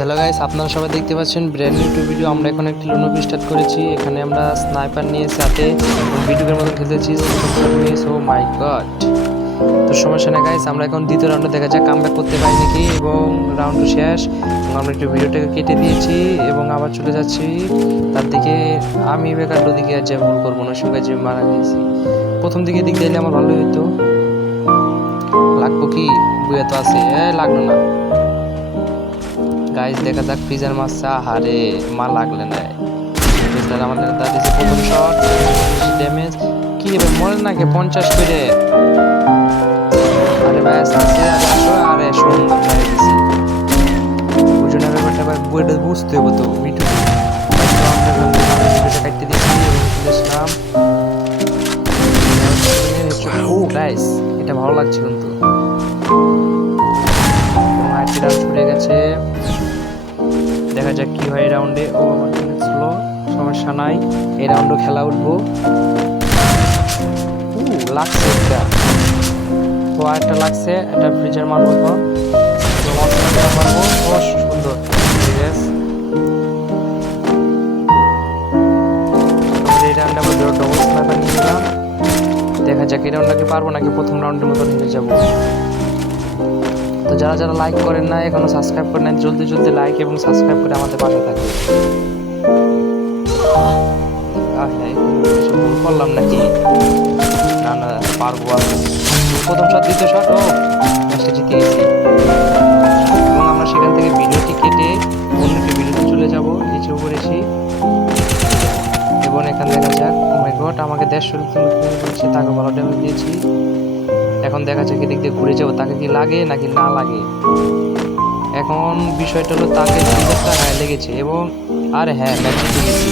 Hello guys, আপনারা সবাই দেখতে পাচ্ছেন ব্র্যান্ড নিউ ভিডিও। আমরা এখন একটি লোনোভি স্টার্ট করেছি। এখানে আমরা স্নাইপার নিয়ে সাথে ভিডিওর মতন খেলতেছি। ও মাই গড, তো সমস্যা না গাইস, আমরা এখন দ্বিতীয় রাউন্ডে দেখা যাক কামব্যাক করতে পারি নাকি। এবং রাউন্ড শেষ, আমরা একটু ভিডিওটাকে কেটে দিয়েছি এবং আবার চলে যাচ্ছি তার দিকে। আমি বেকার দিকে আর যে ভুল করবো না, সঙ্গে যে মারা গিয়েছি প্রথম দিকে দিক দিলে আমার ভালো হইতো। লাগবো কি বুয়া তো আছে, লাগলো না গাইস। দেখা যাক ফ্রিজার মারছে, হারে মা লাগলে না। ফ্রিজার আমাদের দাঁড়িয়েছে প্রথম শট, ড্যামেজ কি রে মরে নাকি 50 করে। আরে ভাই আসছে, আরে আসো, আরে সুন্দর মেরে দিছি। বুঝুন ব্যাপারটা ভাই, বইটা বুঝতে হবে তো ভিডিও। আমরা কাটতে দিয়েছি এবং দেখলাম। ও গাইস, এটা ভালো লাগছে কিন্তু। আরেকটি রাউন্ড ছুটে গেছে, দেখা যাক কি হয় এই রাউন্ডে। ও আমার স্লো, সমস্যা নাই, এই রাউন্ডও খেলা উঠবো। লাগছে একটা, তো আরেকটা লাগছে, এটা ফ্রিজের মারবো এখন, মারবো। ও সুন্দর, ঠিক আছে। এই রাউন্ডে আমরা ডবল স্নাইপার নিয়ে নিলাম। দেখা যাক এই রাউন্ডটাকে পারবো নাকি প্রথম রাউন্ডের মতো নিয়ে যাবো। তো যারা যারা লাইক করেন না, এখনো সাবস্ক্রাইব করেন না, জলদি জলদি লাইক এবং সাবস্ক্রাইব করে আমাদের পাশে থাকবে। ভুল করলাম নাকি? না না, পারবো আমি। প্রথম শট, দ্বিতীয় শট, ও ম্যাচটা জিতে গেছি। এবং আমরা সেখান থেকে ভিডিওটি কেটে অন্য একটি ভিডিওতে চলে যাব। নিচেও করেছি এবং এখানে দেখা যাক। ও মাই গড, আমাকে 150 বলছে, তাকে ভালো ড্যামেজ দিয়েছি। এখন দেখা যাক এদিক দিয়ে ঘুরে যাবো, তাকে কি লাগে নাকি না লাগে। এখন বিষয়টা হলো তাকে 3000 টাকা লেগেছে এবং আর হ্যাঁ ম্যাচ জিতে গেছি।